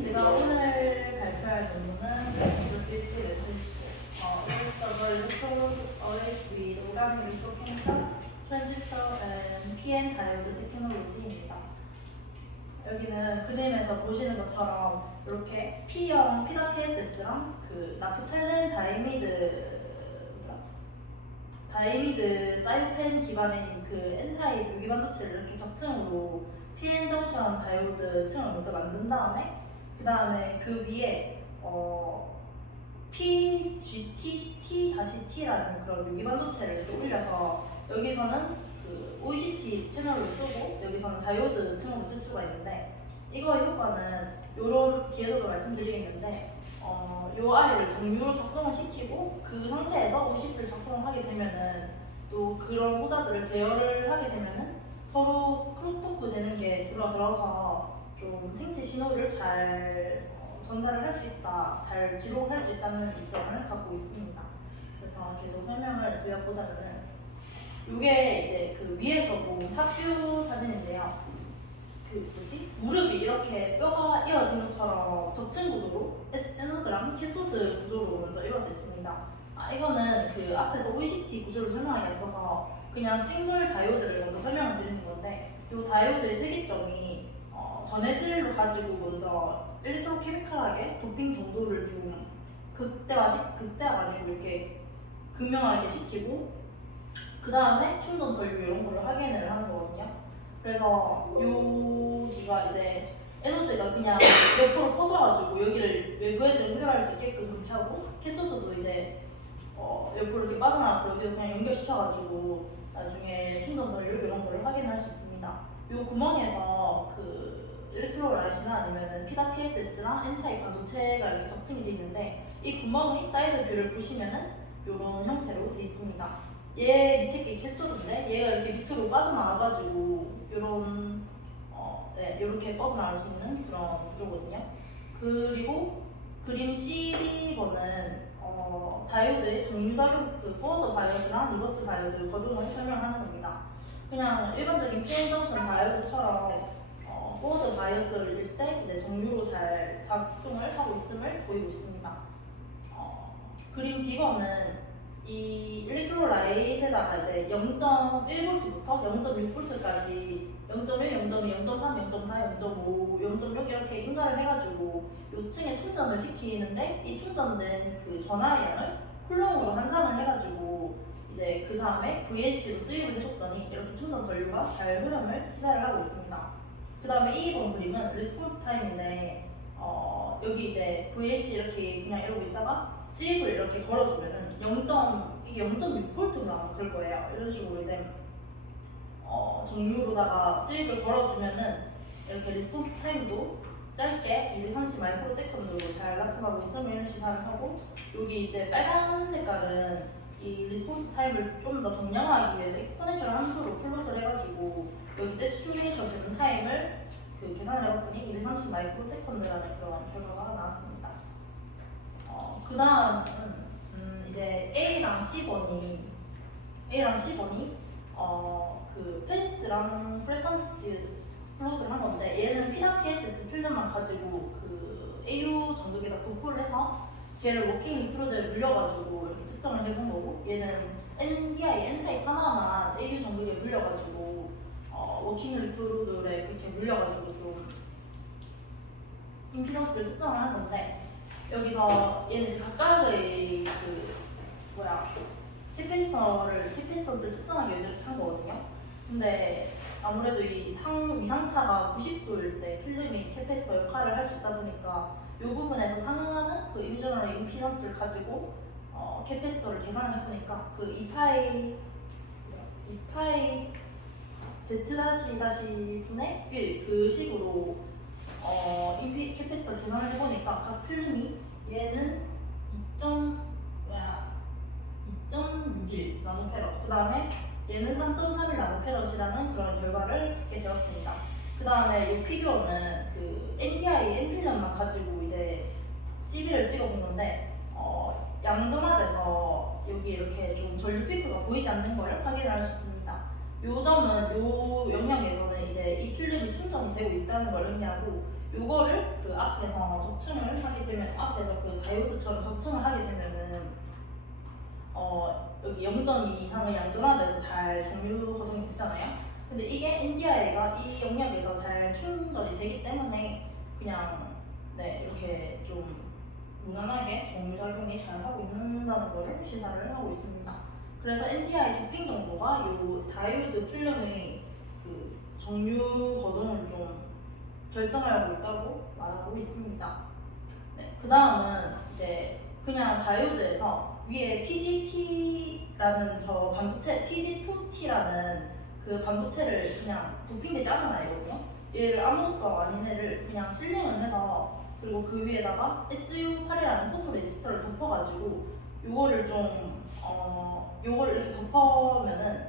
제가 오늘 발표할 논문은 Electrical Switch Always with Organic Electrochemical Transistor and PN Diode Technology입니다. 여기는 그림에서 보시는 것처럼 이렇게 P형 PWS랑 그 나프탈렌 다이미드 사이펜 기반의 그 N타입 유기 반도체를 이렇게 적층으로 PN 정션 다이오드 층을 먼저 만든 다음에 그 다음에 그 위에 PGT-T라는 그런 유기 반도체를 이렇게 올려서 여기서는 그 OCT 채널을 쓰고 여기서는 다이오드 층으로 쓸 수가 있는데 이거의 효과는 이런 뒤에서도 말씀드리겠는데 요 아이를 정유로 작동을 시키고 그 상태에서 OCT를 작동을 하게 되면은 또 그런 소자들을 배열을 하게 되면은 서로 크로스토크 되는 게 줄어들어서 좀 생체 신호를 잘 전달을 할 수 있다, 잘 기록할 수 있다는 이점을 갖고 있습니다. 그래서 계속 설명을 드려보자면은 이게 이제 그 위에서 본 탑뷰 사진인데요. 그 뭐지? 무릎이 이렇게 뼈가 이어진 것처럼 적층 구조로 에노드랑 캐소드 구조로 먼저 이루어져 있습니다. 이거는 그 앞에서 OECD 구조를 설명하기 앞서서 그냥 싱글 다이오드를 먼저 설명을 드리는 건데 이 다이오드의 특이점이 전해질로 가지고 먼저 일렉트로케미컬하게 도핑 정도를 좀 극대화가지고 이렇게 극명하게 시키고 그 다음에 충전 전류 이런 거를 확인을 하는 거거든요. 그래서 여기가 이제 에노드가 그냥 옆으로 퍼져가지고 여기를 외부에서 연결할 수 있게끔 그렇게 하고 캐소드도 이제 옆으로 이렇게 빠져나와서 여기를 그냥 연결시켜가지고 나중에 충전 전류 이런 거를 확인할 수 있습니다. 이 구멍에서 그 일렉트로라이트나 아니면은 PWS랑 N타입 반도체가 이렇게 적층이 되어 있는데 이 구멍의 사이드 뷰를 보시면은 이런 형태로 되어 있습니다. 얘 밑에 게 캐소드인데 얘가 이렇게 밑으로 빠져나와가지고 이런 이렇게 뻗어나올 수 있는 그런 구조거든요. 그리고 그림 12번은 다이오드의 정유작용 그 포워드 바이어스랑 리버스 바이오드 거동을 설명하는 겁니다. 그냥 일반적인 PN 정션 다이오드처럼 포워드 바이어스일 때 이제 정유로 잘 작동을 하고 있음을 보이고 있습니다. 그림 D번은 이 일렉트로라이트에다가 이제 0.1V부터 0.6V까지 0.1, 0.2, 0.3, 0.4, 0.5, 0.6 이렇게 인가를 해가지고 요 층에 충전을 시키는데 이 충전된 그 전하의 양을 쿨럼으로 환산을 해가지고 이제 그 다음에 VLC로 수입을 해줬더니 이렇게 충전 전류가 잘 흐름을 시사를 하고 있습니다. 그 다음에 2번 그림은 리스폰스 타임인데 여기 이제 VLC 이렇게 그냥 이러고 있다가 수입을 이렇게 걸어주면은 이게 0.6V인가 그럴 거예요. 이런 식으로 이제 정유로다가 수입을 걸어주면은 이렇게 리스폰스 타임도 짧게 230 마이크로 세컨드로 잘 나타나고 있음을 시사를 하고 여기 이제 빨간 색깔은 이 리스폰스 타임을 좀 더 정량화하기 위해서 익스포넨셜 함수로 플롯을 해가지고 여기 세츄레이션 되는 타임을 계산을 해봤더니 230 마이크로 세컨드라는 그런 결과가 나왔습니다. 그 다음은 이제 A랑 C번이 그 페리스랑 프레퀀스 플롯을 한 건데 얘는 PWS 필름만 가지고 그 AU 전극에다 도포를 해서 걔를 워킹 일렉트로드에 물려가지고 이렇게 측정을 해본 거고 얘는 NDI, N타입 하나만 AU 전극에 물려가지고 워킹 일렉트로드에 그렇게 물려가지고 좀 임피던스를 측정을 한 건데 여기서 얘는 이제 각각의 캐패시턴스를 측정하기 위해서 이렇게 한 거거든요. 근데 아무래도 이 위상차가 90도일 때 필름이 캐패시터 역할을 할 수 있다 보니까 이 부분에서 상응하는 그 이미저널 임피던스를 가지고 캐패시터를 계산을 해보니까 그 2파이 Z-분의 1 그 식으로 캐패시터를 계산을 해보니까 각 필름이 얘는 2.61 나노페럿 그 다음에 얘는 3.31 나노페럿이라는 그런 결과를 갖게 되었습니다. 그 다음에 이 피규어는 그 NDI N필름만 가지고 이제 CB를 찍어본 건데 양전압에서 여기 이렇게 좀 전류 피크가 보이지 않는 걸 확인할 수 있습니다. 요 점은 요 영역에서는 이제 이 필름이 충전이 되고 있다는 걸 의미하고 요거를 그 앞에서 적층을 하게 되면 앞에서 그 다이오드처럼 적층을 하게 되면은 여기 0.2 이상의 양전압에서 잘 정류 거동이 됐잖아요. 근데 이게 NDI가 이 영역에서 잘 충전이 되기 때문에 그냥 네 이렇게 좀 무난하게 정류작용이 잘 하고 있는다는 것을 시사를 하고 있습니다. 그래서 NDI 도핑 정도가 이 다이오드 필름의 그 정류 거동을 좀 결정하고 있다고 말하고 있습니다. 네, 그 다음은 이제 그냥 다이오드에서 위에 PGT라는 저 반도체, PG2T라는 그 반도체를 그냥 도핑되지 않은 아이거든요. 얘를 아무것도 아닌 애를 그냥 실링을 해서 그리고 그 위에다가 SU8이라는 포토 레지스터를 덮어가지고 요거를 좀 요거를 이렇게 덮으면은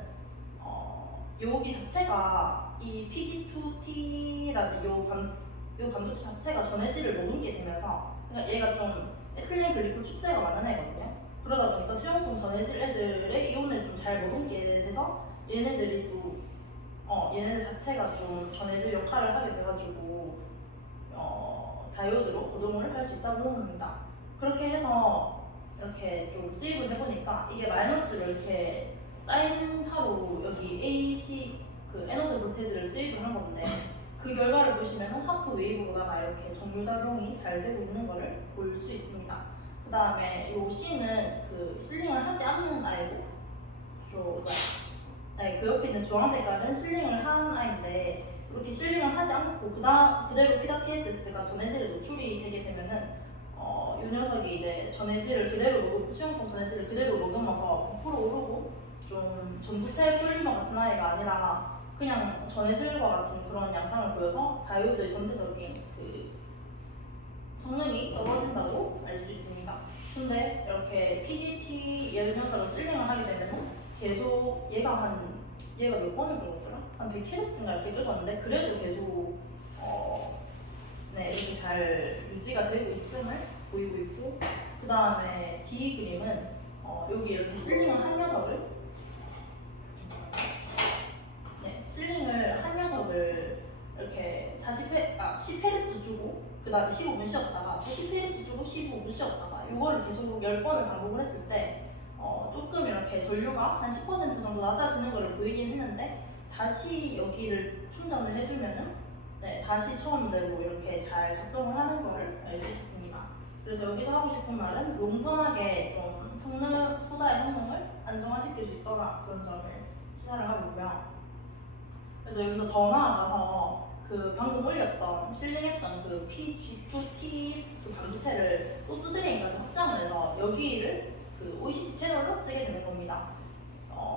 여기 자체가 이 PG2T라는 요 반도체 자체가 전해질을 머금게 되면서 그러니까 얘가 좀 에틸렌 글리콜 축세가 많은 애거든요. 그러다 보니까 수용성 전해질 애들의 이온을 좀 잘 머금게 돼서 얘네들이 또 얘네들 자체가 좀 전해질 역할을 하게 돼가지고 다이오드로 거동을 할 수 있다고 합니다. 그렇게 해서 이렇게 좀 수입을 해보니까 이게 마이너스로 이렇게 사인하로 여기 AC 그 에너드 볼테이지를 수입을 한 건데 그 결과를 보시면은 하프 웨이브보다가 이렇게 정류작용이 잘 되고 있는 것을 볼 수 있습니다. 그 다음에 요 C는 그 실링을 하지 않는 아이고 그 옆에 있는 주황 색깔은 실링을 한 아이인데 이렇게 실링을 하지 않고 그대로 PWSS가 전해질에 노출이 되게 되면은 이 녀석이 이제 전해질을 그대로 수용성 전해질을 그대로 머금어서 부풀어 오르고 좀 전구체 폴리머 같은 아이가 아니라 그냥 전해질과 같은 그런 양상을 보여서 다이오드의 전체적인 그 성능이 떨어진다고 알 수 있습니다. 근데 이렇게 PGT 얘 녀석을 실링을 하게 되면 계속 얘가 몇 번을 긁었더라? 한 100Hz인가 이렇게 긁었는데 그래도 계속 네 이렇게 잘 유지가 되고 있음을 보이고 있고 그 다음에 D 그림은 여기 이렇게 실링을 한 녀석을 실링을 한 녀석을 이렇게 10Hz 주고 그 다음에 15분 쉬었다가 또 10Hz 주고 15분 쉬었다가 이거를 계속 10번을 반복을 했을 때 조금 이렇게 전류가 한 10% 정도 낮아지는 것을 보이긴 했는데 다시 여기를 충전을 해주면은 네, 다시 처음대로 이렇게 잘 작동을 하는 걸 알 수 있습니다. 그래서 여기서 하고 싶은 말은 롱텀하게 좀 소자의 성능을 안정화시킬 수 있더라 그런 점을 시사를 하고 있고요. 그래서 여기서 더 나아가서 그 방금 올렸던 실링했던 그 PG2T 그 반도체를 소스 드레인까지 확장을 해서 여기를 그 OECD 채널로 쓰게 되는 겁니다.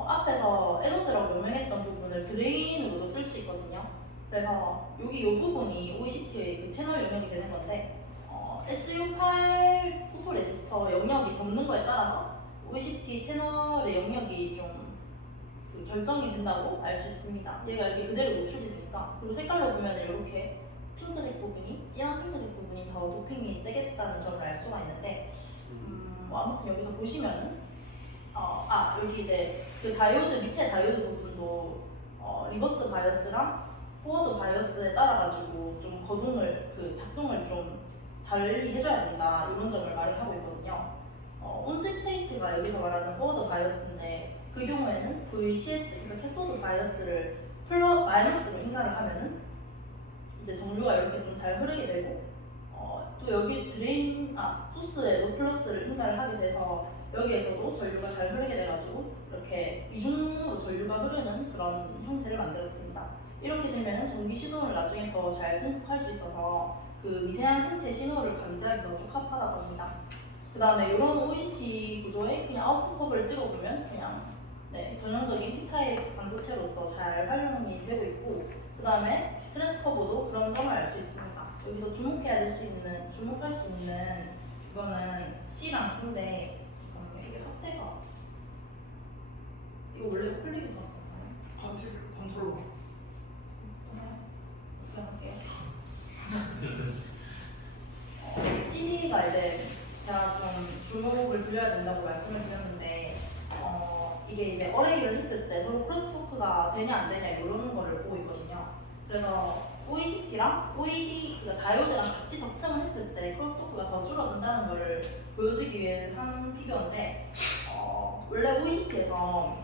앞에서 에로드라고 유명했던 부분을 드레인으로도 쓸 수 있거든요. 그래서 여기 이 부분이 OCT의 그 채널 영역이 되는 건데 SU8 포토 레지스터 영역이 덮는 거에 따라서 OCT 채널의 영역이 좀 그 결정이 된다고 알 수 있습니다. 얘가 이렇게 그대로 노출이 되니까 그리고 색깔로 보면 이렇게 핑크색 부분이 진한 핑크색 부분이 더 도핑이 세게 됐다는 점을 알 수가 있는데 아무튼 여기서 보시면은 여기 이제 그 다이오드 밑에 다이오드 부분도 리버스 바이어스랑 포워드 바이어스에 따라 가지고 좀 거동을 그 작동을 좀 달리 해줘야 된다 이런 점을 말을 하고 있거든요. 온스테이트가 여기서 말하는 포워드 바이어스인데 그 경우에는 VCS 그러니까 캐소드 바이어스를 마이너스로 인가를 하면은 이제 전류가 이렇게 좀 잘 흐르게 되고 또 여기 소스에 노플러스를 인가를 하게 돼서 여기에서도 전류가 잘 흐르게 돼가지고 이렇게 이중으로 전류가 흐르는 그런 형태를 만들었습니다. 이렇게 되면 전기 신호를 나중에 더 잘 증폭할 수 있어서 그 미세한 생체 신호를 감지하기 더 적합하다고 합니다. 그 다음에 이런 OCT 구조에 그냥 아웃풋법을 찍어보면 그냥 전형적인 P타입 반도체로서 잘 활용이 되고 있고 그 다음에 트랜스퍼보도 그런 점을 알 수 있습니다. 여기서 주목할 수 있는 그거는 C랑 D인데 잠깐만요. 이게 확대가 이거 원래 폴리그가 컨트롤러. 이렇게 할게요. CD가 이제 제가 좀 주목을 드려야 된다고 말씀을 드렸는데 이게 이제 어레이를 했을 때 서로 크로스토크가 크로스토크가 되냐 안 되냐 이런 거를 보고 있거든요. 그래서 OECT랑 OED 그러니까 다이오드랑 같이 적층했을 때 크로스토크가 더 줄어든다는 거를 보여주기 위해 한 피규어인데 원래 OECT에서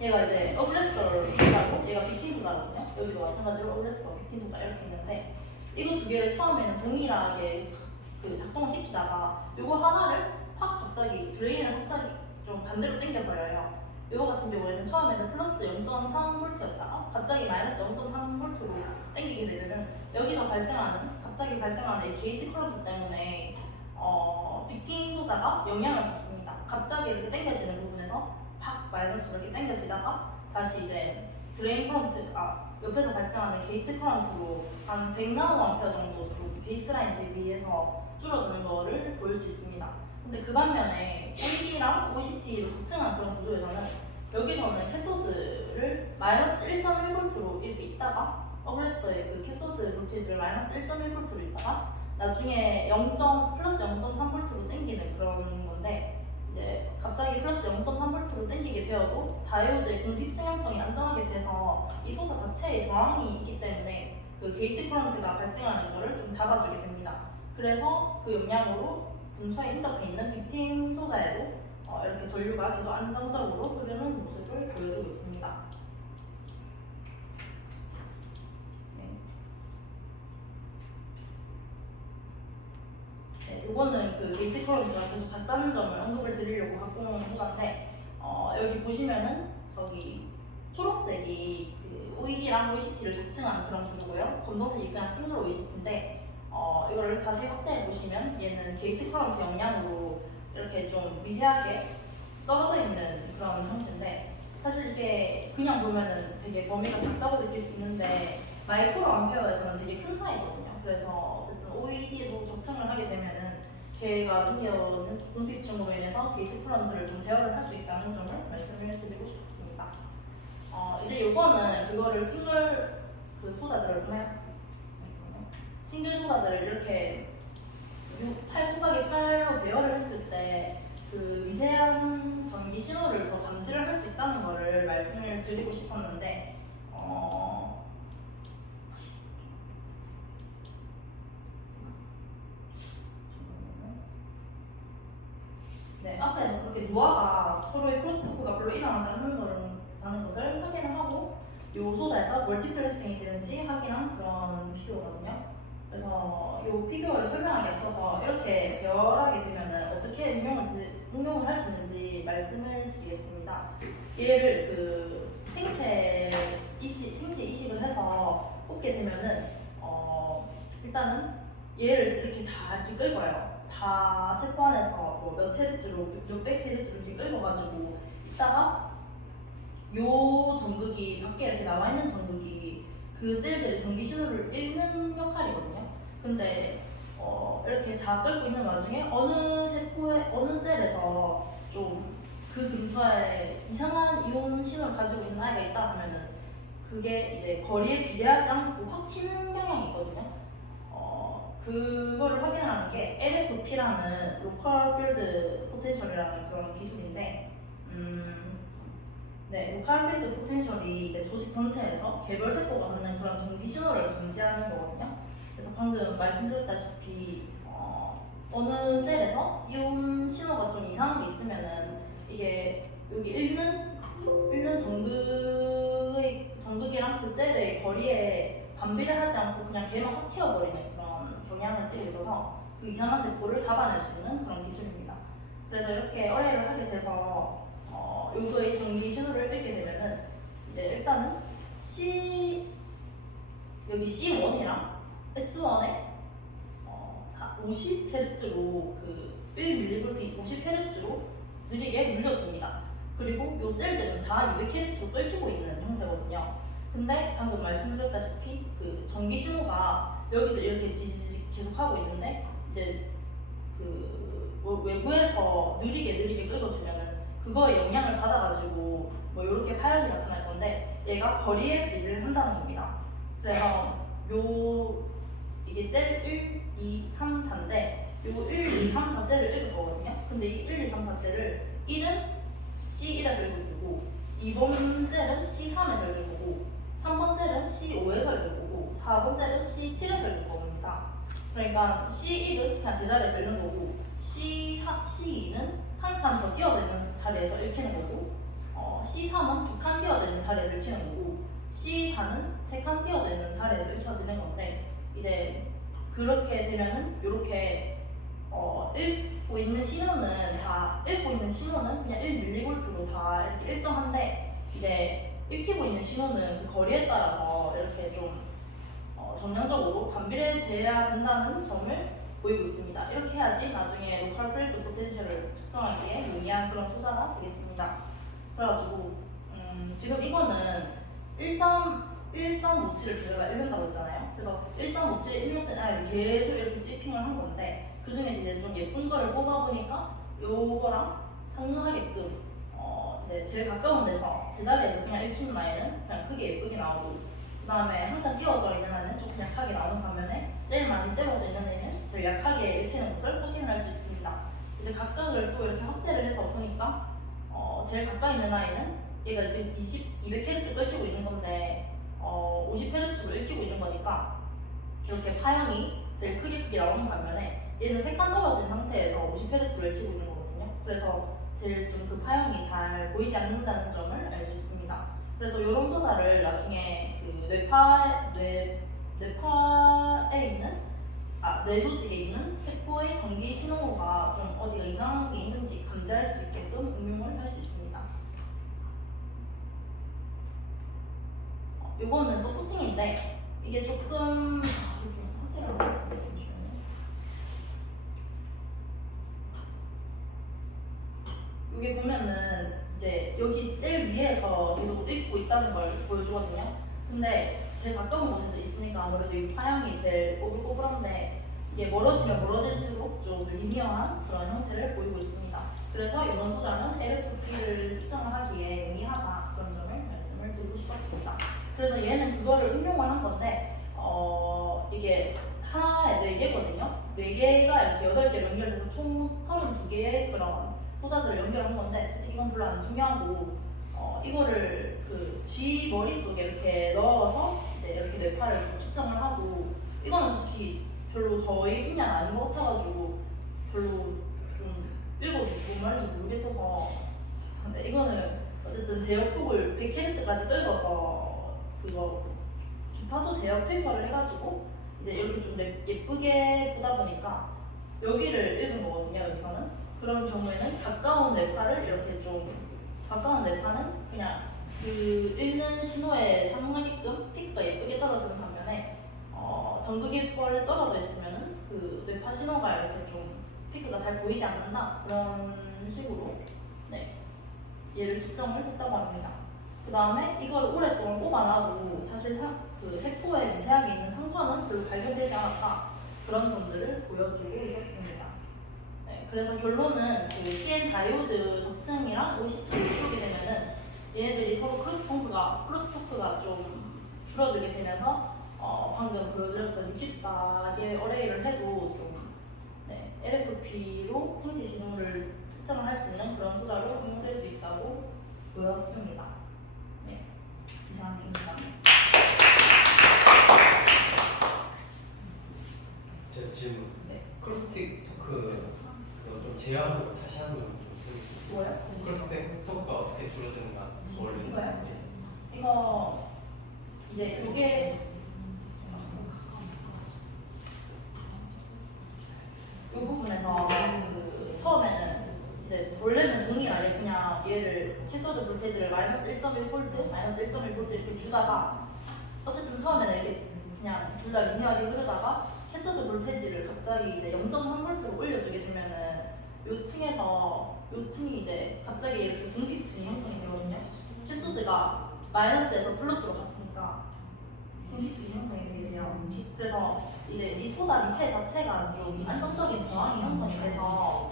얘가 이제 어글레서 소자고 얘가 빅틴 소자거든요. 여기도 마찬가지로 어글레서 빅틴 소자 이렇게 있는데 이거 두 개를 처음에는 동일하게 그 작동을 시키다가 이거 하나를 확 갑자기 드레인을 갑자기 좀 반대로 당겨버려요. 이거 같은 경우에는 처음에는 플러스 0.3V였다가 갑자기 마이너스 0.3V로 당기게 되면은 여기서 갑자기 발생하는 이 게이트 커런트 때문에 빅틴 소자가 영향을 받습니다. 갑자기 이렇게 당겨지는 부분에서 팍 마이너스로 이렇게 당겨지다가 다시 이제 드레인 커런트, 옆에서 발생하는 게이트 커런트로 한 100나노암페어 정도 좀 베이스라인 대비해서 줄어드는 거를 보일 수 있습니다. 근데 그 반면에 OED랑 OCT로 적층한 그런 구조에서는 여기서는 캐소드를 마이너스 1.1V로 이렇게 있다가 어글레서의 그 캐소드 볼테이지를 마이너스 1.1V로 있다가 나중에 플러스 0.3V로 당기는 그런 건데 이제 갑자기 플러스 0.3V로 당기게 되어도 다이오드의 궁핍 증형성이 안정하게 돼서 이 소자 자체에 저항이 있기 때문에 그 게이트 커런트가 발생하는 거를 좀 잡아주게 됩니다. 그래서 그 영향으로 근처에 인접해 있는 빅팀 소자에도 이렇게 전류가 계속 안정적으로 흐르는 모습을 보여주고 있습니다. 네, 이거는 그 게이트 커런트가 계속 작다는 점을 언급을 드리려고 갖고 온 소자인데 여기 보시면은 저기 초록색이 그 OED랑 OECT를 적층한 그런 구조고요. 검정색이 그냥 싱글 OECT인데 이거를 자세히 확대해 보시면 얘는 게이트 커런트 영향으로 이렇게 좀 미세하게 떨어져 있는 그런 형태인데 사실 이게 그냥 보면은 되게 범위가 작다고 느낄 수 있는데 마이크로 암페어에서는 되게 큰 차이거든요. 그래서 어쨌든 OED로 적층을 하게 되면은 걔가 생겨는 궁핍증으로 인해서 게이트 커런트를 좀 제어를 할 수 있다는 점을 말씀을 드리고 싶습니다. 이제 요거는 그거를 싱글 그 소자들을 보면 싱글 소자들을 이렇게 8x8로 배열을 했을 때 그 미세한 전기 신호를 더 감지를 할 수 있다는 거를 말씀을 드리고 싶었는데 네, 앞에서 그렇게 노화가 서로의 크로스토크가 별로 일어나지 않는다는 것을 확인을 하고 이 소자에서 멀티플렉싱이 되는지 확인한 그런 피규어거든요. 그래서 이 피규어를 설명하기 앞서서 이렇게 배열하게 되면은 어떻게 응용을 할 수 있는지 말씀을 드리겠습니다. 얘를 그 생체 이식을 해서 뽑게 되면은 일단은 얘를 이렇게 다 이렇게 끌고 와요. 다 세포 안에서 뭐몇 헤르츠로 몇백 헤르츠로 이렇게 끌고가지고 있다가 요 전극이 밖에 이렇게 나와 있는 전극이 그 셀들의 전기 신호를 읽는 역할이거든요. 근데 이렇게 다 끌고 있는 와중에 어느 셀에서 좀 그 근처에 이상한 이온 신호를 가지고 있는 아이가 있다 하면은 그게 이제 거리에 비례하지 않고 확 튀는 경향이 있거든요. 그거를 확인하는 게 LFP라는 로컬 필드 포텐셜이라는 그런 기술인데, 네, 로컬 필드 포텐셜이 이제 조직 전체에서 개별 세포가 갖는 그런 전기 신호를 감지하는 거거든요. 그래서 방금 말씀드렸다시피 어느 셀에서 이온 신호가 좀 이상한 게 있으면은 이게 여기 읽는 전극이랑 그 셀의 거리에 반비를 하지 않고 그냥 걔만 확 튀어버리는 그런 경향을 띠고 있어서 그 이상한 세포를 잡아낼 수 있는 그런 기술입니다. 그래서 이렇게 어뢰를 하게 돼서 요거의 전기 신호를 읽게 되면은 이제 일단은 여기 C1이랑 S1에 50Hz로 그 1mV 50Hz로 느리게 눌려줍니다. 그리고 요 셀들은 다 200Hz로 끌히고 있는 형태거든요. 근데 방금 말씀드렸다시피 그 전기 신호가 여기서 이렇게 지지직 계속 하고 있는데 이제 그 외부에서 느리게 끌어주면은 그거에 영향을 받아가지고 뭐 이렇게 파열이 나타날 건데 얘가 거리에 비례를 한다는 겁니다. 그래서 이게 셀 1, 2, 3, 4인데 요 1, 2, 3, 4셀을 읽을 거거든요. 근데 이 1, 2, 3, 4셀을 1은 C1에서 읽어주고 2번 셀은 C3에서 읽을 거고 3번 셀은 C5에서 읽을 거고 4번 셀은 C7에서 읽을 겁니다. 그러니까 C1은 그냥 제자리에서 읽는 거고 C2는 한 칸 더 띄어져 있는 자리에서 읽히는 거고 C3은 두 칸 띄어져 있는 자리에서 읽히는 거고 C4는 세 칸 띄어져 있는 자리에서 읽혀지는 건데 이제 그렇게 되면은 이렇게 읽고 있는 신호는 그냥 1mV로 다 이렇게 일정한데 이제 읽히고 있는 신호는 그 거리에 따라서 이렇게 좀 정량적으로 반비례돼야 된다는 점을 보이고 있습니다. 이렇게 해야지 나중에 로컬 필드 포텐셜을 측정하기에 용이한 그런 소자가 되겠습니다. 그래가지고 지금 이거는 1357을 제가 읽는다고 했잖아요. 그래서 1357에 입력된 아이를 계속 이렇게 스위핑을 한 건데 그 중에서 이제 좀 예쁜 거를 뽑아보니까 요거랑 상응하게끔 이제 제일 가까운 데서 제자리에서 그냥 읽히는 아이는 그냥 크게 예쁘게 나오고 그 다음에 한 칸 띄워져 있는 아이는 조금 약하게 나오는 반면에 제일 많이 떨어져 있는 애는 제일 약하게 읽히는 것을 확인할 수 있습니다. 이제 각각을 또 이렇게 확대를 해서 보니까 제일 가까이 있는 아이는 얘가 지금 200Hz 읽히고 있는 건데 50Hz로 읽히고 있는 거니까 이렇게 파형이 제일 크게 나오는 반면에 얘는 3칸 떨어진 상태에서 50Hz로 읽히고 있는 거거든요. 그래서 제일 좀 그 파형이 잘 보이지 않는다는 점을 알 수 있습니다. 그래서 이런 소자를 나중에 그 뇌파에 있는 뇌소식에 있는 세포의 전기 신호가 좀 어디가 이상한 게 있는지 감지할 수 있게끔 응용을 할 수 있습니다. 요거는 서포팅인데 이게 조금 확대를 하고 여기 보면은 이제 여기 제일 위에서 계속 읽고 있다는 걸 보여주거든요. 근데 제일 가까운 곳에서 있으니까 아무래도 이 파형이 제일 오글오글한데 이게 멀어지면 멀어질수록 좀 리니어한 그런 형태를 보이고 있습니다. 그래서 이런 소자는 LFP를 측정을 하기에 용이하다 그런 점을 말씀을 드리고 싶었습니다. 그래서 얘는 그거를 응용을 한 건데 이게 하나에 4개거든요. 4개가 이렇게 8개로 연결돼서 총 32개의 그런 소자들을 연결한 건데 솔직히 이건 별로 안 중요하고 이거를 그 G 머릿속에 이렇게 넣어서 이제 이렇게 뇌파를 측정을 하고 이거는 솔직히 별로 저희 분야 아닌 것 같아가지고 별로 좀 읽어도 뭔 말인지 모르겠어서 근데 이거는 어쨌든 대역폭을 100Hz까지 떨궈서 그거 주파수 대역 필터를 해가지고 이제 이렇게 좀 예쁘게 보다 보니까 여기를 읽은 거거든요. 여기서는 그런 경우에는 가까운 뇌파를 이렇게 좀 가까운 뇌파는 그냥 그 읽는 신호에 상응하게끔 피크가 예쁘게 떨어지는 반면에 전극이 뻘 떨어져 있으면은 그 뇌파 신호가 이렇게 좀 피크가 잘 보이지 않는다 그런 식으로 얘를 측정을 했다고 합니다. 그 다음에 이걸 오랫동안 꼽아놔도 사실 그 세포에 미세하게 있는 상처는 별로 발견되지 않았다 그런 점들을 보여주고 있었습니다. 그래서 결론은 그 CN 다이오드 적층이랑 OCT를 이루게 되면은 얘네들이 서로 크로스토크가 좀 줄어들게 되면서 방금 보여드렸던 64개 어레이를 해도 좀 LFP로 생체 신호를 측정을 할 수 있는 그런 소자로 응용될 수 있다고 보였습니다. 이상입니다. 제 질문. 크로스틱 토크 그거 좀 제한으로 다시 하는 좀 뭐요? 크로스틱 토크가 어떻게 줄어드는가 원래. 이거요? 이거 이제 요게 이 부분에서 그 처음에는 이제 원래는 동일하게 그냥 얘를 캐소드 볼테이지를 마이너스 1.1V, 마이너스 1.1V 이렇게 주다가 어쨌든 처음에는 이렇게 그냥 둘 다 리니어하게 흐르다가 캐소드 볼테이지를 갑자기 이제 0.3V로 올려주게 되면은 요 층이 이제 갑자기 이렇게 공기층이 형성이 되거든요. 캐소드가 마이너스에서 플러스로 갔으니까 공기층이 형성이 되게 돼요. 그래서 이제 이 소자 밑에 자체가 좀 안정적인 저항이 형성이 돼서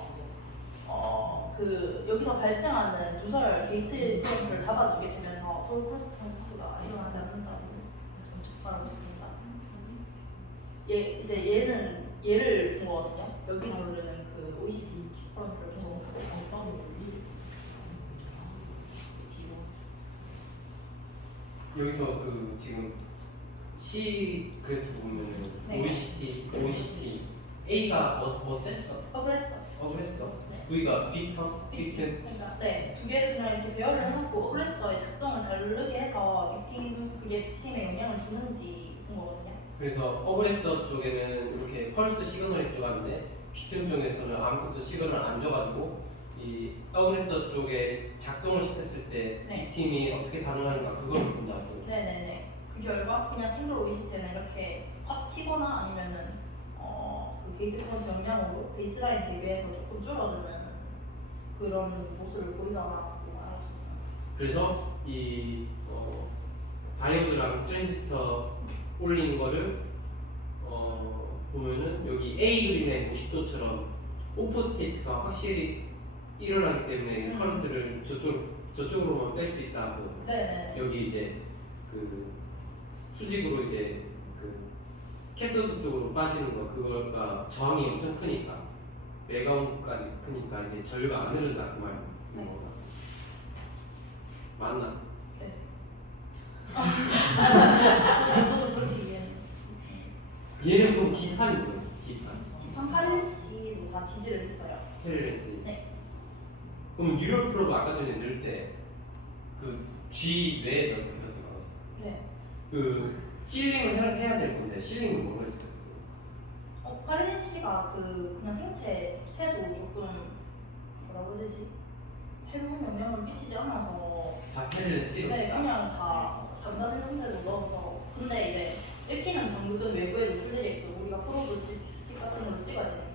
그 여기서 발생하는 누설 게이트 포인트를 잡아주게 되면서 서울 크로스토크가 일어나지 않는다고 말하고 있습니다. 이제 얘를 본 거거든요. 여기서 흐르는 그 OECD 커런트를 본 거고 여기서 그 지금 C 그래프 보면은 네. OECD A가 뭐 셌어? 그랬어. 그랬어? 네. V가 비턴? 비튼? 그러니까 네, 두 개를 그냥 이렇게 배열을 해놓고 오브레스터의 작동을 다르게 해서 그게 팀에 영향을 주는지 본 거거든요. 그래서 어그레서 쪽에는 이렇게 펄스 시그널이 들어가는데 비튼 쪽에서는 아무것도 시그널을 안 줘가지고 이 어그레서 쪽에 작동을 시켰을 때 이 네. 팀이 어떻게 반응하는가 그걸 본다고. 네네네. 그 결과 그냥 싱글 OECT는 이렇게 확 튀거나 아니면은 그 게이트 컨트 영향으로 베이스라인 대비해서 조금 줄어드는 그런 모습을 보이더라고 알았었어요. 그래서 이 다이오드랑 트랜지스터 올린 거를 보면은 여기 A 그림의 50도처럼 오프 스테이트가 확실히 일어나기 때문에 커런트를 저쪽으로만 뺄 수 있다고. 네네. 여기 이제 그 수직으로 이제 그 캐서드 쪽으로 빠지는 거 그거가 저항이 엄청 크니까 메가옴까지 크니까 이게 전류가 안 흐른다 그 말인 네. 거가 맞나? 네. 저도 그렇게 이해했어요. 얘는 그럼 기판이 뭐예요? 기판? 기판 팔레시로 다 지지를 했어요. 헤르레스. 네. 그럼 뉴럴 프로브 아까 전에 넣을 때 그 G 내에 넣었을 거예요. 네. 그 실링을 해야 될 건데 실링은 뭐가 있어요? 팔레시가 그냥 생체 해도 조금 뭐라고 해야 되지? 해로운 영향을 끼치지 않아서 다 헤르레스로. 네, 그냥 다 감자색 형태로 넣어서 근데 이제 읽히는 전극은 외부에 노출되게끔 우리가 프로브 집 같은 걸로 찍어야 되니까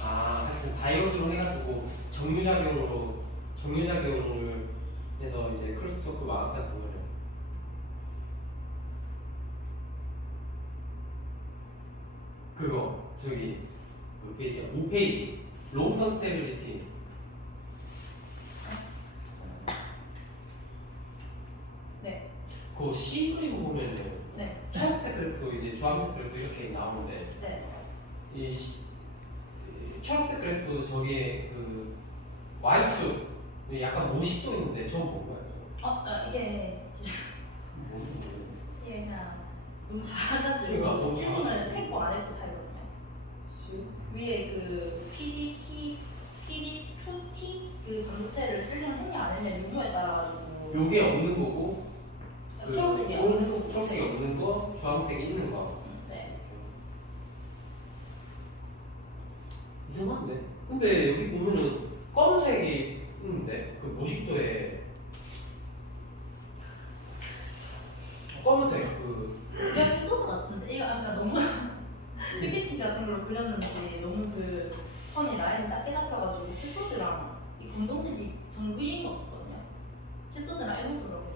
하여튼 다이오드로 해가지고 정류작용을 해서 이제 크로스토크 막았다는 거예요. 그거 저기 몇 페이지야? 5페이지. 롱턴 스테빌리티. 네, 그 C 그림 보면은 네, 초록색 그래프 이제 주황색 그래프 이렇게 나오는데 네. 이 초록색 그래프 저기에 그 Y축 약간 50도인데 처음 본 거예요. 이게 모르겠어요. 이게 그냥 너무 작아가지고 그러니까 너무 시즌을 작아가지고. 했고 안 했고 차이거든요. 위에 그 PGT, PG2T 그 반도체를 실링을 했냐 안 했냐 용도에 따라 가지고 요게 없는 거고 초록색이요. 오른쪽 초록색이 없는 거, 주황색이 있는 거. 네. 이상한데? 근데 여기 보면은 검은색이 있는데 그 50도에 검은색 그냥 피소드 같은데 이거 아까 너무 PPT 같은 걸로 그렸는지 너무 그 선이 라인이 작게 잡혀가지고 피소드랑 이 검정색이 정글인 것 같거든요. 피소드랑 에노드라고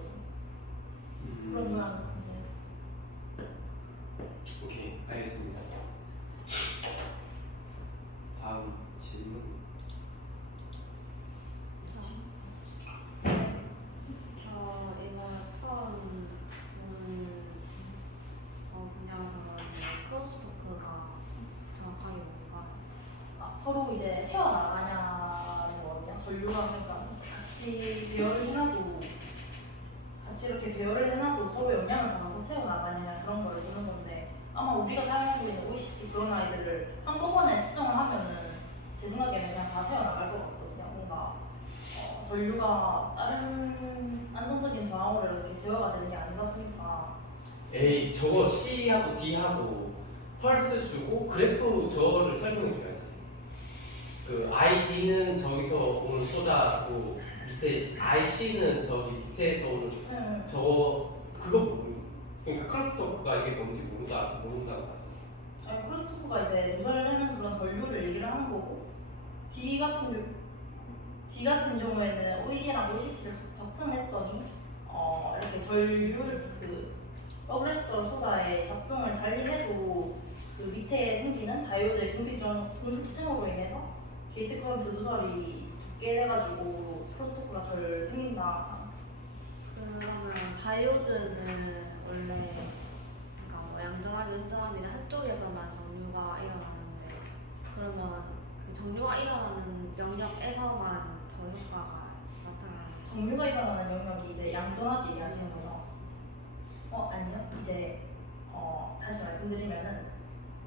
그런 모양 같은데. 오케이 알겠습니다. 다음 질문. 이거 처음 분야가 크로스토크가 정확하게 뭔가 서로 이제 세워나가냐는 거거든요. 전류가 그러니까 같이 배열을 해놔도 같이 이렇게 배열을 해놔도 서로 영향을 받아서 세워나가냐 그런 걸 보는 건데 아마 우리가 사용하고 있는 OECD 그런 아이들을 한꺼번에 측정을 하면은 제 생각에는 그냥 다 세워나갈 것 같거든요. 뭔가 전류가 다른 안정적인 저항으로 이렇게 제어가 되는 게 아니다 보니까 에이 저거 C하고 D하고 펄스 주고 그래프 저거를 설명해 줘야지. 그 ID는 저기서 오는 소자고 밑에 IC는 저기 밑에서 오는 저거 그거 모르는. 그러니까 크로스토크가 이게 뭔지 모른다는 거죠. 아니 크로스토크가 이제 누설되는 그런 전류를 얘기를 하는 거고 D 같은 경우에는 OED랑 OCT를 같이 적층했더니 이렇게 전류를 그 더블레스터 소자의 작동을 달리해도 그 밑에 생기는 다이오드의 분비층으로 인해서 게이트 커런트 누설이 적게 돼가지고 크로스토크가 잘 생긴다. 그러면 다이오드는 원래 그러니까 뭐 양전압, 연전압이나 한쪽에서만 정류가 일어나는데 그러면 그 정류가 일어나는 영역에서만 저 효과가 나타나는 정류가 일어나는 영역이 이제 양전압 얘기하시는 거죠? 아니요. 이제 다시 말씀드리면은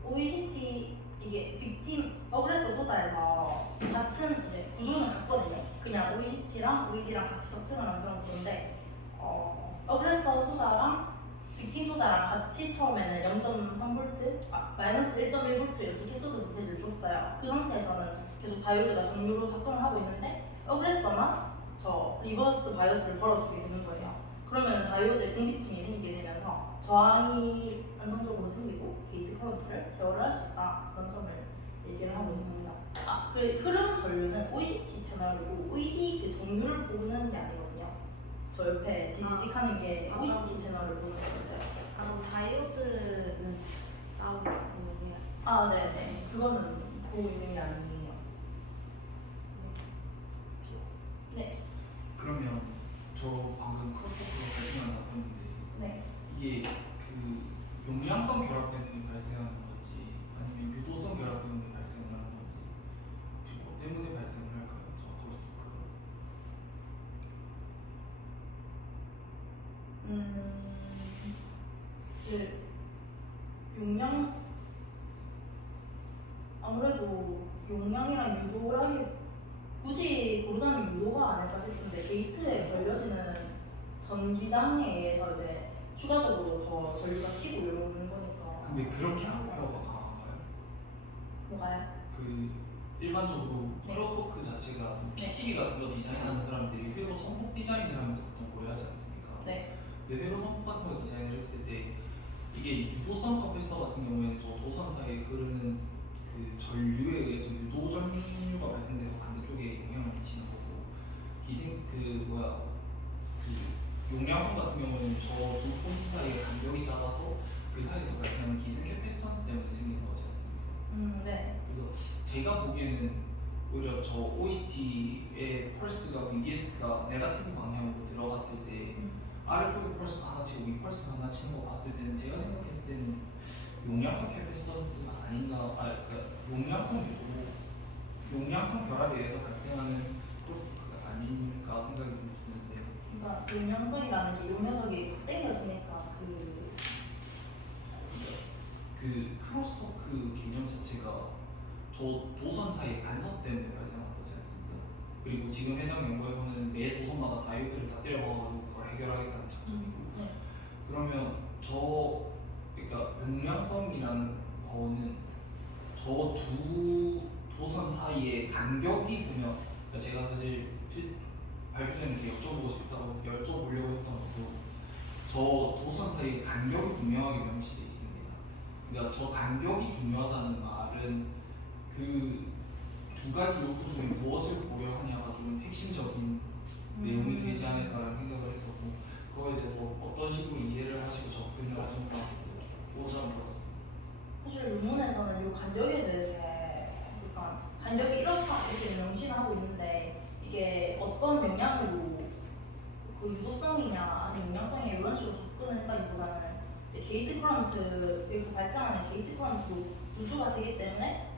OECD 이게 빅팀 어그레서 소자에서 같은 이제 구조는 같거든요. 그냥 OECT랑 OED랑 같이 적층을 한 그런 구조인데 어그레서 소자랑 빅팀 소자랑 같이 처음에는 0.3V, 마이너스 1.1V 이렇게 캐소드 볼테이지를 줬어요. 그 상태에서는 계속 다이오드가 정류로 작동을 하고 있는데 어그레서만 저 리버스 바이어스를 걸어주게 되는 거예요. 그러면 다이오드에 공기층이 생기게 되면서 저항이 안정적으로 생기고 게이트 커런트를 제어를 할 수 있다. 그런 점을 얘기를 하고 있습니다. 그 흐름 전류는 OECT 채널이고 OED 그 정류를 보는 게 아니거든요. 저 옆에 지지직하는 게 OECT 채널을 보는 거였어요. 그럼 다이오드는 따로 그거야? 네네. 그거는 보고 있는 게 아니에요. 네. 그러면 저 방금 크로스토크로 발생한다고 했는데 네. 이게 그 용량성 결합 때문에 발생하는 건지 아니면 유도성 결합 때문에 발생하는 건지 혹시 뭐 때문에 발생을 할까요? 저 크로스토크가. 즉 용량 아무래도 용량이랑 유도라기 굳이 고르자면 유도가 아닐까 싶은데 게이트에 걸려지는 전기장에 의해서 이제 추가적으로 더 전류가 튀고 이러는 거니까. 근데 그렇게 암페어가 강한가요? 뭐가요? 그 일반적으로 네. 크로스토크 자체가 PCB 같은 거 디자인하는 사람들이 회로 선폭 디자인을 하면서 보통 고려하지 않습니까? 네. 근데 회로 선폭 같은 거 디자인을 했을 때 이게 유도성 카패시터 같은 경우에는 저 도선 사이에 흐르는 그 전류에 의해서 유도 전류가 발생돼서 반대쪽에 영향을 미치는 거고 그 용량성 같은 경우에는 저 두 포인트 사이의 간격이 작아서 그 사이에서 발생하는 기생 캐패시턴스 때문에 생기는 거지 않습니까? 네. 그래서 제가 보기에는 오히려 저 OECT의 펄스가 VDS가 네거티브 방향으로 들어갔을 때 아래쪽에 펄스 하나 치고 위 펄스 하나 치는 거 봤을 때는 제가 생각했을 때는 용량성 캐패시턴스가 아닌가, 그러니까 용량성 결합에 의해서 발생하는 크로스토크가 아닌가 생각이 좀 드는데. 그러니까 용량성이라는 게 요 녀석이 땡겨지니까 그 크로스토크 개념 자체가 저 도선 사이의 간섭 때문에 발생하는 거지 않습니까? 그리고 지금 해당 연구에서는 매 도선마다 다이오드를 다 때려박아가지고 그걸 해결하겠다는 작전이고. 네. 그러면 그러니까 용량성이라는 거는 저 두 도선 사이의 간격이 보면, 그러니까 제가 사실 발표 전에 이렇게 여쭤보려고 했던 것도 저 도선 사이의 간격이 분명하게 명시되어 있습니다. 그러니까 저 간격이 중요하다는 말은 그 두 가지 요소 중에 무엇을 고려하냐가 좀 핵심적인 내용이 되지 않을까라는 생각을 했었고, 그거에 대해서 어떤 식으로 이해를 하시고 접근을 하셨나 오자는 들었습니다. 사실 논문에서는 이 간격에 대해서 그러니까 간격이 이렇다 이렇게 명시는 하고 있는데 이게 어떤 영향으로 그 유도성이냐 아니면 용량성이냐 이런 식으로 접근을 했다기보다는 이제 게이트 커런트 여기서 발생하는 게이트 커런트 누수가 되기 때문에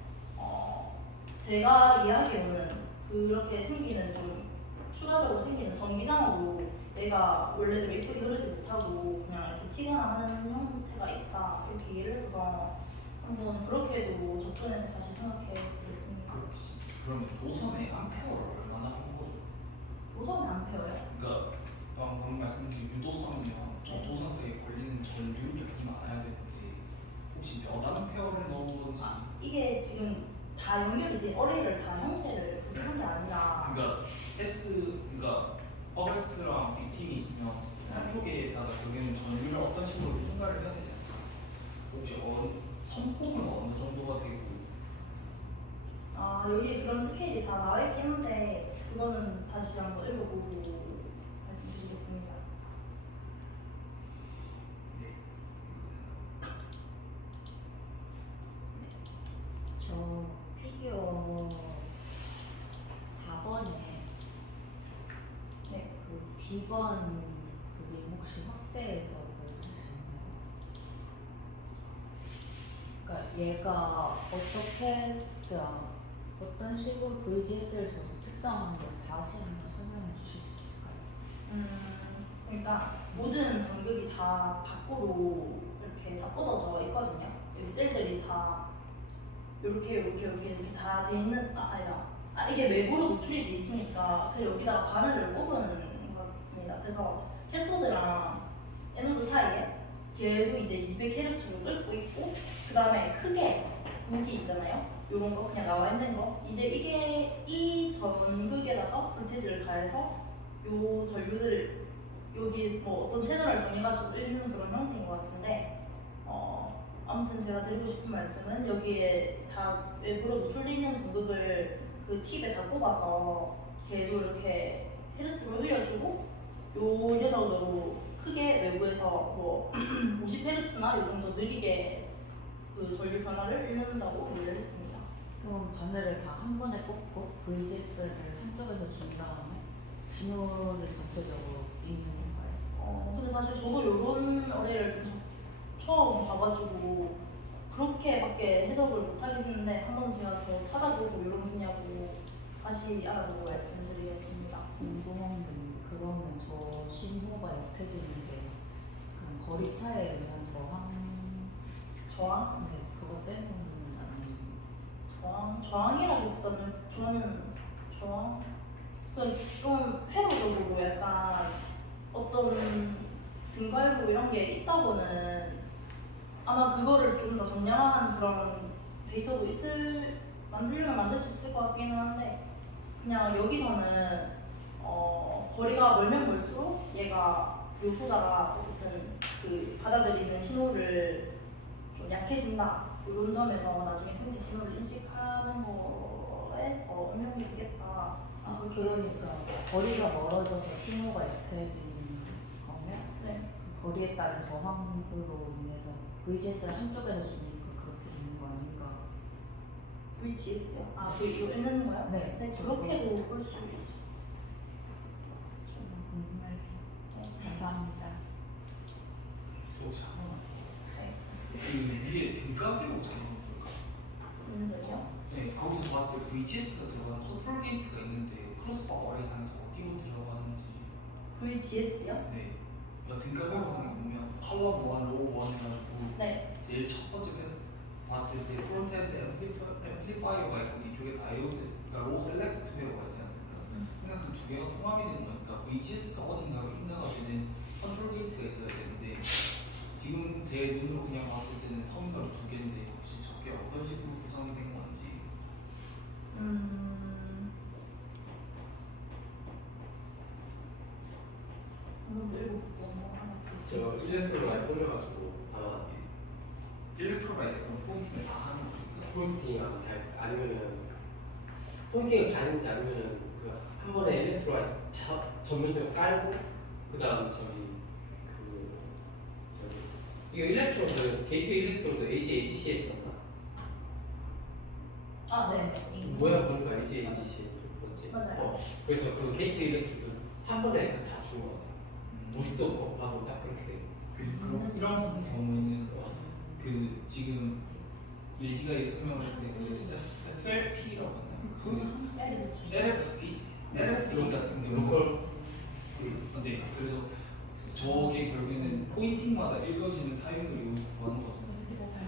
제가 이해하기로는 그렇게 생기는 좀 추가적으로 생기는 전기장으로 얘가 원래대로 예쁘게 흐르지 못하고 그냥 이렇게 튀거나 하는 형태가 있다 이렇게 이해를 했어서 한번 그렇게도 접근해서 다시 생각해 보겠습니다. 그렇지. 그러면 도선의 암페어를 얼마나 한 거죠? 도선이 안 펴요? 그러니까 방금 말씀드린 유도성이면 저 도선 사이에 걸리는 전류량이 많아야 되는데 혹시 몇 암페어를 넣은 건지. 이게 지금 다 연결이 돼 어레이를 다 형태를 그렇게 한 게 아니라 그러니까 어그레스랑 빅팀이 있으면 한쪽에다가 결국에는 전류를 어떤 식으로 통과를 해야 되지 않습니까? 혹시 선폭은 어느 정도가 되고. 여기에 그런 스케일이 다 나와 있긴 한데 그거는 다시 한번 읽어보고 말씀드리겠습니다. 저 피규어 4번에 네. 그 B번 그림 혹시 확대해서 보여줄 수 있나요? 그러니까 얘가 어떤 식으로 VGS를 줘서 측정하는 것을 다시 한번 설명해 주실 수 있을까요? 그러니까 모든 전극이 다 밖으로 이렇게 다 뻗어져 있거든요. 여기 셀들이 다 이렇게 다 돼 있는 아니다. 이게 외부로 노출이 돼 있으니까 그 여기다가 바늘을 꼽은 것 같습니다. 그래서 캐소드랑 에노드 사이에 계속 이제 200Hz로 끓고 있고 그 다음에 크게 여기 있잖아요. 요런 거 그냥 나와 있는 거 이제 이게 이 전극에다가 볼테이지를 가해서 요 전류들 여기 뭐 어떤 채널을 정해가지고 읽는 그런 형태인 것 같은데 아무튼 제가 드리고 싶은 말씀은 여기에 다 외부로 노출돼 있는 전극을 그 팁에 다 꼽아서 계속 이렇게 헤르츠로 흘려주고 요 녀석으로 크게 외부에서 뭐 50Hz나 요 정도 느리게 그 전류 변화를 읽는다고 얘기를 했습니다. 그럼 바늘을 다 한 번에 꽂고 VGS를 한쪽에서 준 다음에 신호를 전체적으로 읽는 건가요? 근데 사실 저도 요런 어뢰를 좀 처음 봐가지고 그렇게밖에 해석을 못하겠는데 한번 제가 더 찾아보고 이런 분야고 다시 알아보고 말씀드리겠습니다. 궁금한 게 있는데 그러면 저 신호가 약해지는 게 그럼 거리 차에 의한 저항? 네, 그것 때문은 아니에요. 저항이라기보다는 저는 좀 회로적으로 약간 어떤 등가열고 이런 게 있다고는 아마 그거를 좀 더 정량한 그런 데이터도 만들려면 만들 수 있을 것 같기는 한데 그냥 여기서는 거리가 멀면 멀수록 얘가 요소자가 어쨌든 그 받아들이는 신호를 좀 약해진다 이런 점에서 나중에 생체 신호를 인식하는 거에 응용이 되겠다. 그러니까 거리가 멀어져서 신호가 약해지는 거면 네. 그 거리에 따른 저항으로 인해서 VGS를 한쪽에서 주니까 그렇게 되는 거 아닌가? VGS요? 이거 읽는 거요? 네. 네, 그렇게도 볼 수 있어요. 좀 궁금해서. 네. 감사합니다. 네. 그 위에 등가계로 작용을 볼까? 무슨 소리요? 네, 거기서 봤을 때 VGS가 들어가는 컨트롤 게이트가 있는데 크로스바 어뢰상에서 어디로 들어가는지. VGS요? 네. 그러니까 등가계로상에 보면 파워 1, 로우 1 해가지고 네. 제일 첫 번째 테스트 봤을 때 프론트엔드 앰플리파이어가 있고 뒤쪽에 다이오드, 그러니까 로우 셀렉트 회로가 있지 않습니까? 그러니까 그 두 개가 통합이 되는 거니까 VGS가 어딘가로 인가가 되는 컨트롤 게이트가 있어야 되는데 지금 제 눈으로 그냥 봤을 때는 터미널이 두 개인데 혹시 저게 어떤 식으로 구성이 된 건지. 한번 읽어보고 하나 저 일렉트로 많이 돌려가지고 아마 일렉트로라이스 그런 포인팅을 다 하는 거니까. 포인팅 아니면은 포인팅을 다 했는지 아니면은 그 한 번에 일렉트로 전면적으로 깔고 그 다음 저기 이거 일렉트로드 게이트 일렉트로드 AGADC에 있었나? 네. 모양 보니까 AGADC에 그렇지. 맞아요. 그래서 그 게이트 일렉트로드 한 번에 다 준 거 같아. 50도 하고 딱 그렇게 돼. 이런 경우에는 그 지금 예지가 설명을 했을 때그 FLP라고 하나요? 그 LFP 같은 경우. 네, 그래서 저게 결국에는 포인팅마다 읽어지는 타이밍을 여기서 구하는 거죠.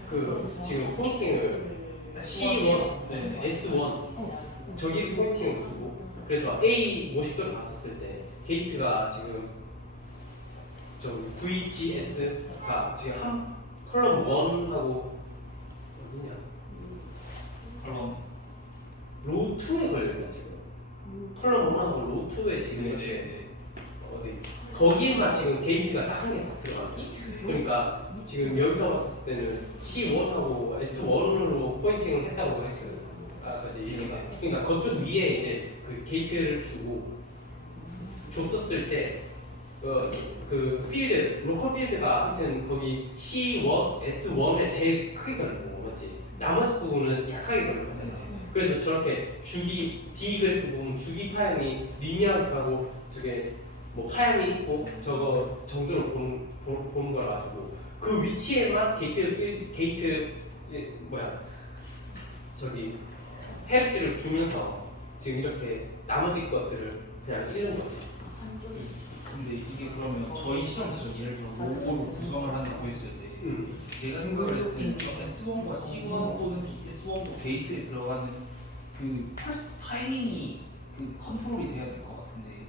그 지금 포인팅을 C1, 네. S1 저기 포인팅을 두고 그래서 A 50도를 봤었을 때 게이트가 지금 저 VGS가 지금 한 컬럼 1하고 어디냐 그럼 로우 2에 걸렸나 지금 컬럼 1하고 로우 2에 지금 이렇게 어디 거기에만 지금 게이트가 딱 한 개 딱 들어가. 그러니까 지금 여기서 봤을 때는 C1하고 S1으로 포인팅을 했다고 했거든. 아까 얘기가. 그러니까 그쪽 위에 이제 그 게이트를 주고 줬었을 때 그 필드, 로컬 필드가 하여튼 거기 C1, S1에 제일 크게 걸리는 거 맞지? 나머지 부분은 약하게 걸리거든. 그래서 저렇게 주기 D 그래프 보면 주기 파형이 리니어하게 가고 저게 뭐 파형이 있고 저거 정도를 보는 걸 가지고 그 위치에만 게이트 저기 헤르츠를 주면서 지금 이렇게 나머지 것들을 그냥 읽는 거지. 근데 이게 그러면 저희 시험에서 예를 들어 로고를 구성을 한다고 했을 때 제가 생각을 했을 때는 S1과 C1 또는 S1과 게이트에 들어가는 그 펄스 타이밍이 그 컨트롤이 돼야 될 것 같은데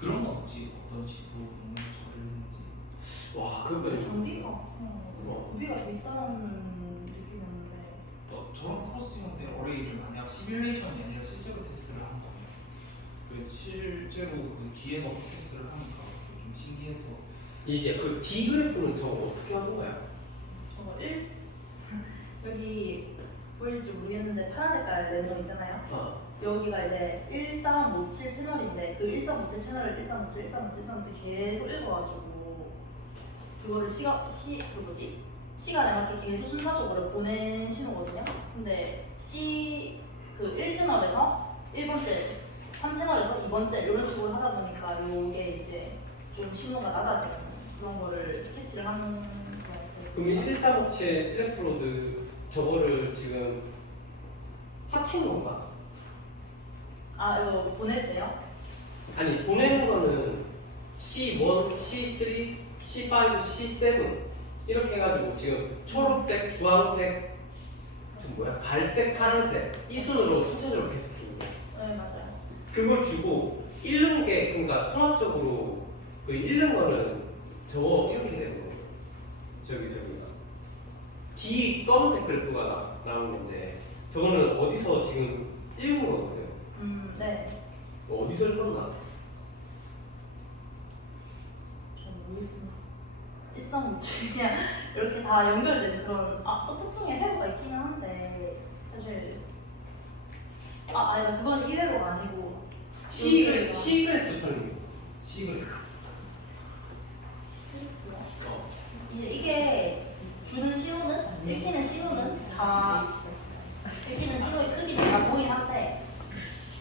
그런 건 혹시 어떤 식으로 처리했는지. 와 그거 장비가 구비가 돼 있다는 느낌이었는데 저런 크로스 형태 어레이를 만약 시뮬레이션이 아니라 실제로 테스트를 한 거예요. 그래서 실제로 그 뒤에 넣고 테스트를 하니까 좀 신기해서. 이제 그 D 그래프는 저거 어떻게 하는 거야? 저거 1 여기 보일지 모르겠는데 파란 색깔 랜덤 있잖아요. 여기가 이제 1357 채널인데 그 1357 채널을 1357, 1357, 1357 계속 읽어가지고 그거를 시간에 맞게 계속 순차적으로 보내시는 거거든요. 근데 그 1채널에서 1번 셀, 3채널에서 2번 셀 이런 식으로 하다 보니까 요게 이제 좀 신호가 낮아지는 그런 거를 캐치를 하는 거예요. 그럼 1357 일렉트로드 저거를 지금 합친 건가? 아 이거 보낼 때요? 아니 보내는 거는 C1, C3, C5, C7 이렇게 해가지고 지금 초록색, 주황색, 좀 뭐야? 갈색, 파란색 이 순으로 순차적으로 계속 주고 네 맞아요. 그걸 주고 잃는 게 그러니까 통합적으로 그 잃는 거는 저거 이렇게 되는 거예요. 저기가 D 검은색 그래프가 나오는 건데 저거는 어디서 지금 읽은 거거든요. 네. 어디서 읽었나? 저는 모르겠습니다. 1357 그냥 이렇게 다 연결된 그런 서포팅의 회로가 있기는 한데 사실 아니 그건 이 회로가 아니고 C 그래프 설명. C를 이게 주는 신호는 읽히는 신호는 읽히는 신호의 크기는 다 동일한데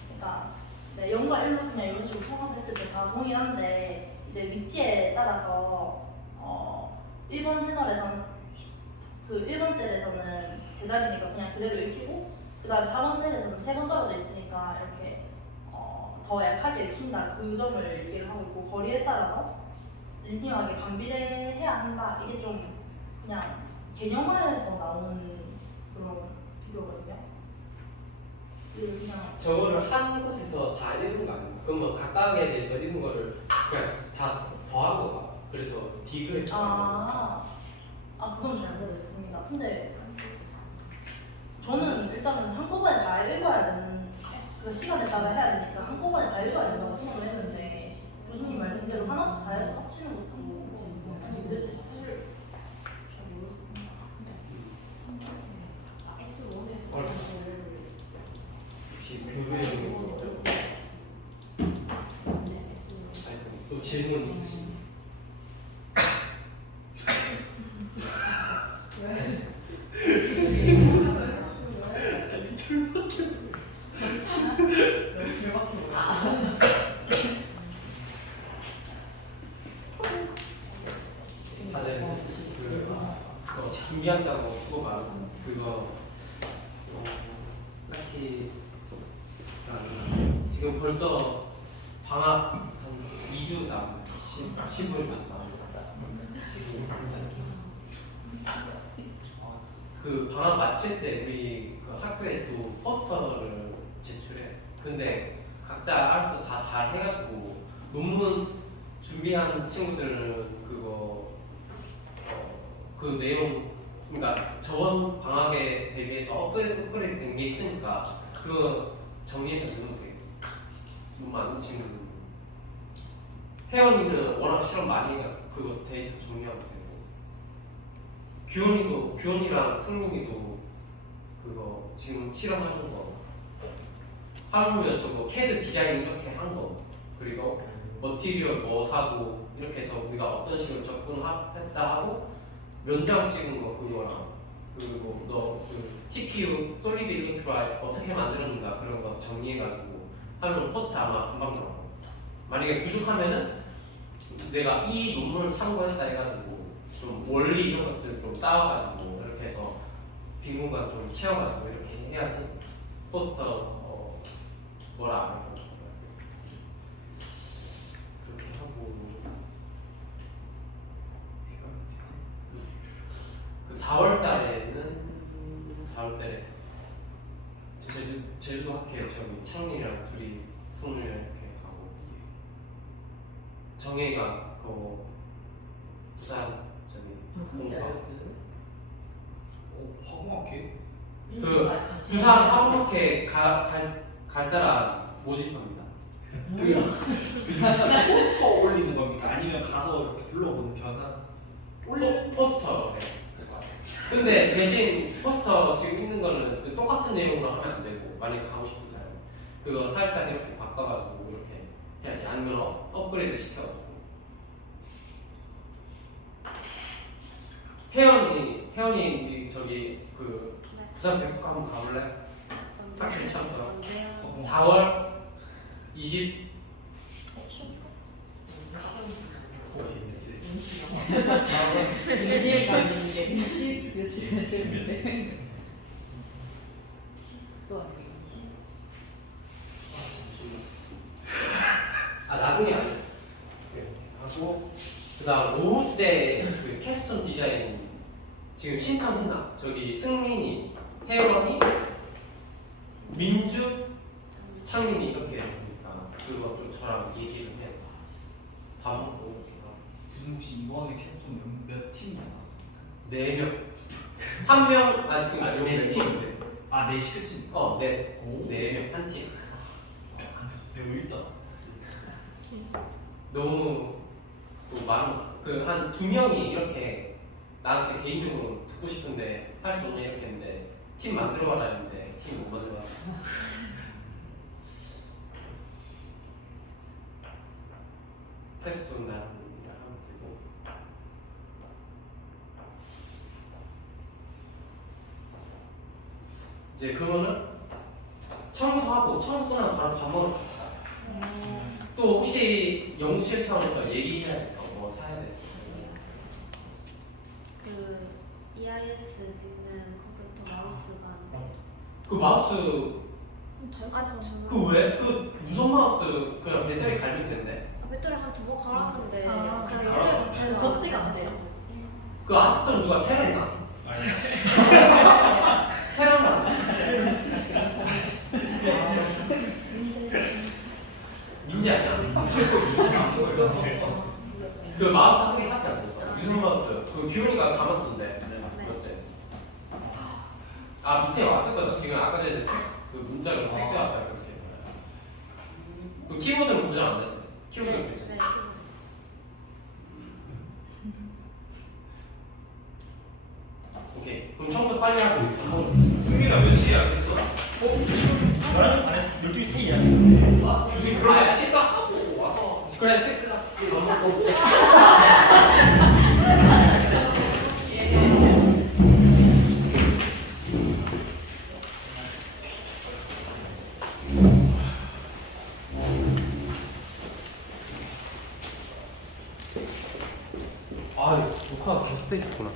그러니까 네, 0과 1로 그냥 이런 식으로 통합했을 때 다 동일한데 이제 위치에 따라서 1번 채널에서는 그 1번 셀에서는 제자리니까 그냥 그대로 읽히고 그 다음에 4번 셀에서는 3번 떨어져 있으니까 이렇게 더 약하게 읽힌다 그 점을 얘기를 하고 있고 거리에 따라서 리니어하게 반비례해야 한다 이게 좀 그냥 개념화에서 나오는 그런 비교거든요. 그냥 저거를 한 곳에서 다 읽은 거 아니에요? 그러면 각각에 대해서 읽은 거를 그냥 다 더한 거가. 그래서 D 그래프. 그건 잘 모르겠습니다. 근데 저는 일단은 한꺼번에 다 읽어야 되는 그 시간에 따라 해야 되니까 한꺼번에 다 읽어야 된다고 생각을 했는데 교수님 말씀대로 하나씩 다 해서 합치는 것도 사실 사실 잘 모르겠습니다. 역시 교수의 거. 또 질문 있으신? 다들 준비한다고 수고 많았습니다. 그거 딱히 지금 벌써 방학 한 2주 남았어요. 10월 남았다. 그 방학 마칠 때 우리 그 학교에 또 포스터를 제출해. 근데 각자 알아서 다 잘 해가지고 논문 준비하는 친구들은 그거 그 내용 그러니까 저번 방학에 대비해서 업그레이드 된 게 있으니까 그거 정리해서 넣으면 돼요. 너무 많은 친구들. 혜원이는 워낙 실험 많이 해가지고 그거 데이터 정리하면 되고 규현이랑 승민이도 그거 지금 실험하는 거 하루면 저거 CAD 디자인 이렇게 한 거 그리고 머티리얼 뭐 사고 이렇게 해서 우리가 어떤 식으로 접근했다 하고 면장 찍은 거 그거랑 그리고 너 그 TPU 솔리드 일렉트라이드 어떻게 만들었는가 그런 거 정리해가지고 하면 포스트 아마 금방 나와. 만약에 부족하면은 내가 이 논문을 참고했다 해가지고 좀 원리 이런 것들 좀 따와가지고 이렇게 해서 빈 공간 좀 채워가지고 이렇게 해야지 포스터 뭐라 안 하고 그렇게 하고 4월 달에는 제주도 학회 저기 창린이랑 둘이 성률이랑 이렇게 가고 정혜가 그 부산 저기 누군지 공과 알았어요? 화공학회? 부산 화공학회 갈 사람 모집합니다. 그 포스터 올리는 겁니까? 아니면 가서 이렇게 둘러보는 견학? 포스터 네. 될 것 같아요. 근데 대신 포스터 지금 있는 거는 그 똑같은 내용으로 하면 안 되고 만약에 가고 싶은 사람 그거 살짝 이렇게 바꿔가지고 이렇게 해야지. 아니면 업그레이드 시켜가지고 혜연이 저기 그 네. 부산 백숙 한번 가볼래? 딱 괜찮더라. 언제요? 4월 20 20 가는 게 20 며칠 또 아니고 나중에 안 돼. 하고 그다음 오후 때그 캡스톤 디자인 지금 신청했나? 저기 승민이, 혜원이, 민주, 창민이 이렇게 했으니까 그거 좀 저랑 얘기를 해. 밥 먹고 교수님 혹시 이번에 캡스톤 몇팀 남았습니까? 4명. 한 명, 아니 그 네 팀인데. 아 4시 끝인 네. 오. 4명 한 팀. 배우 일단 너무 그한 2명이 이렇게 나한테 개인적으로 듣고 싶은데 할 수 없냐 이렇게 했는데 팀 만들어봐라 했는데 팀 못 만들어. 캡스톤 날 하면 되고 이제 그거는 청소하고 청소 끝나고 바로 밥 먹으러 갑시다. 또 혹시 연구실 차원에서 얘기해야 될 거 뭐 사야 돼? 그 EIS 있는 컴퓨터 마우스가 안 돼. 그 마우스 아직 주문. 그 왜? 그 무선 마우스 그냥 배터리 갈면 되는데 배터리 한 2번 갈았는데 아, 그냥 갈아. 연료 자체가 접지가 안 돼요. 그 아스크는 누가 테라했나? 아니 테라는 안 돼. 민지 아니야? 그 마우스 한 개 샀지 않았어? 무슨 마우스? 그 기훈이가 다 맡던데. 그렇지? 아 밑에 왔을 거다. 지금 아까 전에 그 문자를 택배 왔다 이렇게. 그 키보드는 고장 안 났지? 키보드는 네, 괜찮아. 네, 오케이. 그럼 청소 빨리 하고 밥 먹으러 승민아 몇 시에 하겠어? 나는 안 해. 12시 퇴이야. 교수님 그러면 식사하고 와서 그래 식사 밥 먹고 녹화가 계속 돼 있었구나.